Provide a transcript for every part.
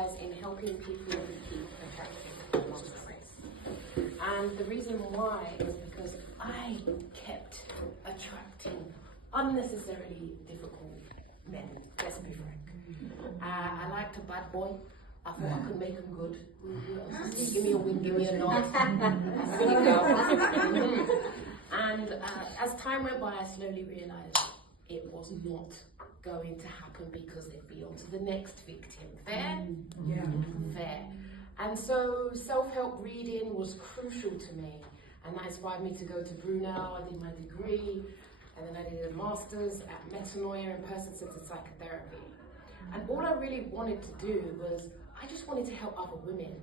specialise in helping people keep attracting narcissists. And the reason why is because I kept attracting unnecessarily difficult men, let's be frank. I liked a bad boy. I thought I could make him good. Give me a wink, give me a nod. And as time went by, I slowly realised it was not going to happen because it'd be on to the next victim. Fair? Yeah. Fair. And so self-help reading was crucial to me, and that inspired me to go to Brunel. I did my degree, and then I did a master's at Metanoia in person-centered psychotherapy. And all I really wanted to do was, I just wanted to help other women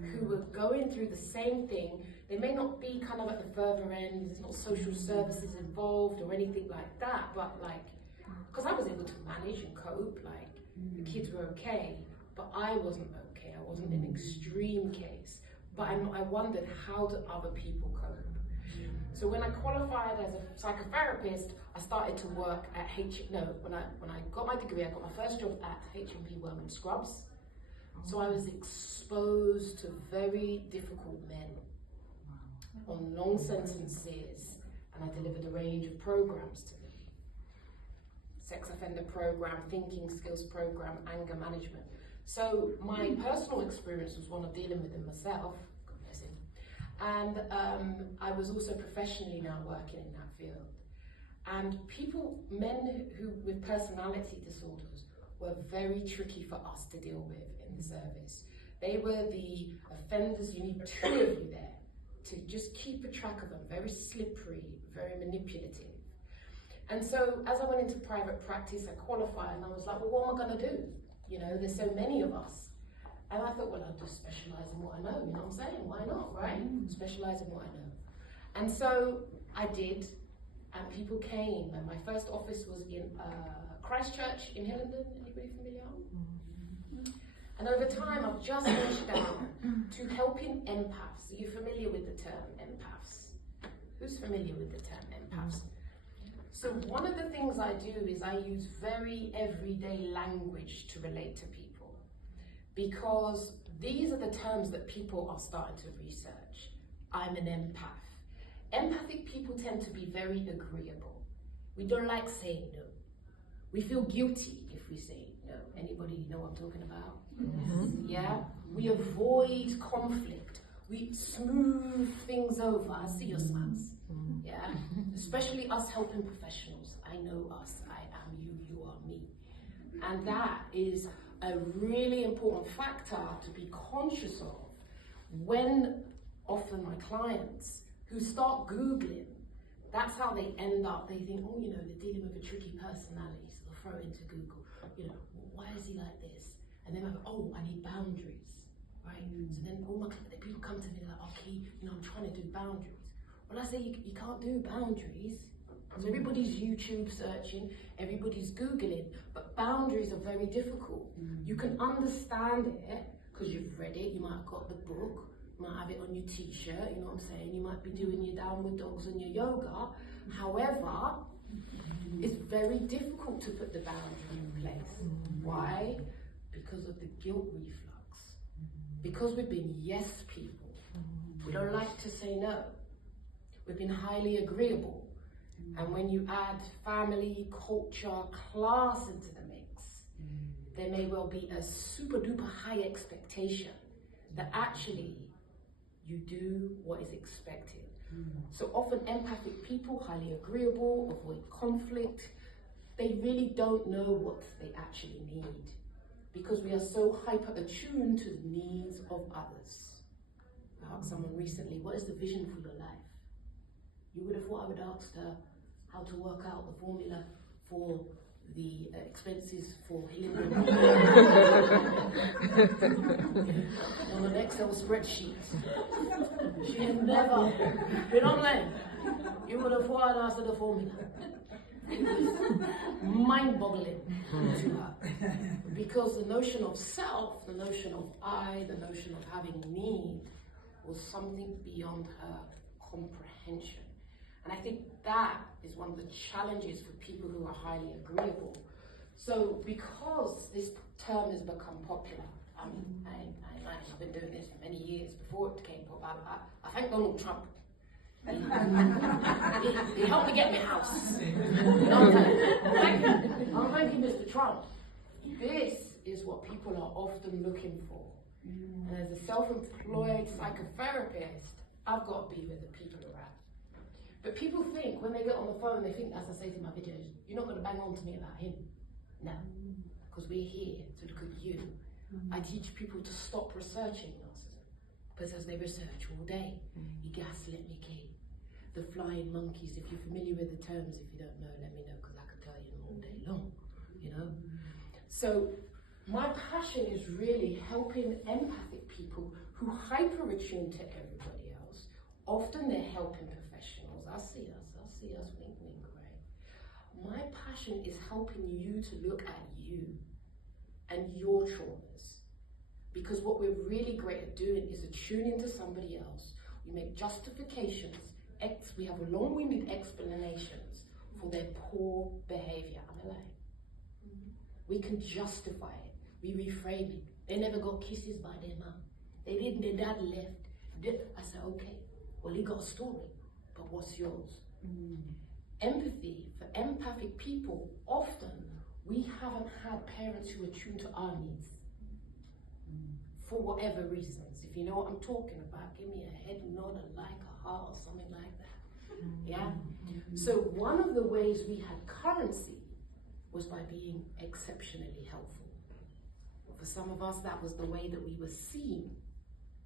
who were going through the same thing. They may not be kind of at the further end, there's not social services involved or anything like that, but like, because I was able to manage and cope, like the kids were okay, but I wasn't okay. I wasn't an extreme case, but I wondered, how do other people cope? So when I qualified as a psychotherapist, I started to work at when I got my degree, I got my first job at H&P Wellman Scrubs. So I was exposed to very difficult men on long sentences, and I delivered a range of programs to them. Sex offender program, thinking skills program, anger management. So my personal experience was one of dealing with them myself, God bless him. And I was also professionally now working in that field. And men who with personality disorders were very tricky for us to deal with in the service. They were the offenders. You need two of you there to just keep a track of them. Very slippery, very manipulative. And so as I went into private practice, I qualified, and I was like, well, what am I going to do? You know, there's so many of us. And I thought, well, I'll just specialise in what I know, you know what I'm saying? Why not, right? Specialise in what I know. And so I did, and people came, and my first office was in Christchurch in Hillingdon. Anybody familiar? And over time, I've just niched down to helping empaths. Are you familiar with the term empaths? Who's familiar with the term empaths? So one of the things I do is I use very everyday language to relate to people, because these are the terms that people are starting to research. I'm an empath. Empathic people tend to be very agreeable. We don't like saying no. We feel guilty if we say no. Anybody know what I'm talking about? Yeah? We avoid conflict. We smooth things over. I see your smiles. Yeah? Especially us helping professionals. I know us. I am you, you are me. And that is a really important factor to be conscious of when often my clients who start Googling, that's how they end up. They think, oh, you know, they're dealing with a tricky personality, so they'll throw it into Google. You know, why is he like this? And then I go, oh, I need boundaries, right? So then all my people come to me like, okay, you know, I'm trying to do boundaries. Well, I say you can't do boundaries. So everybody's YouTube searching, everybody's Googling, but boundaries are very difficult. You can understand it because you've read it, you might have got the book, you might have it on your t-shirt, you know what I'm saying? You might be doing your downward dogs and your yoga. However, it's very difficult to put the boundary in place. Why? Because of the guilt reflux. Because we've been yes people. We don't like to say no. We've been highly agreeable. And when you add family, culture, class into the mix, there may well be a super duper high expectation that actually you do what is expected. So often empathic people, highly agreeable, avoid conflict, they really don't know what they actually need because we are so hyper attuned to the needs of others. I asked someone recently, what is the vision for your life? You would have thought I would ask her how to work out the formula for the expenses for Hillingdon on an Excel spreadsheet. She had never been online. You would have thought I'd asked her the formula. It was mind-boggling to her. Because the notion of self, the notion of I, the notion of having need was something beyond her comprehension. And I think that is one of the challenges for people who are highly agreeable. So because this term has become popular, I've been doing this for many years before it became pop. I thank Donald Trump. He helped me get my house. I'm thanking Mr. Trump. This is what people are often looking for. And as a self-employed psychotherapist, I've got to be where the people are at. But people think, when they get on the phone, they think, as I say in my videos, you're not going to bang on to me about him. No, because we're here to look at you. I teach people to stop researching narcissism, because as they research all day, you gaslit me, Kate. The flying monkeys, if you're familiar with the terms, if you don't know, let me know, because I could tell you all day long, you know? So my passion is really helping empathic people who hyper-attune to everybody else. Often they're helping professionals. I see us, wink, wink, right? My passion is helping you to look at you and your traumas. Because what we're really great at doing is attuning to somebody else. We make justifications, we have long-winded explanations for their poor behavior. I'm alive. We can justify it. We reframe it. They never got kisses by their mum. They didn't, their dad left. I said, okay, well, he got a story, but what's yours? Empathy, for empathic people, often we haven't had parents who are tuned to our needs. For whatever reasons. If you know what I'm talking about, give me a head nod, a like, a heart, or something like that. Yeah? So one of the ways we had currency was by being exceptionally helpful. For some of us, that was the way that we were seen.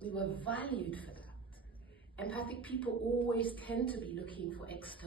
We were valued for that. Empathic people always tend to be looking for external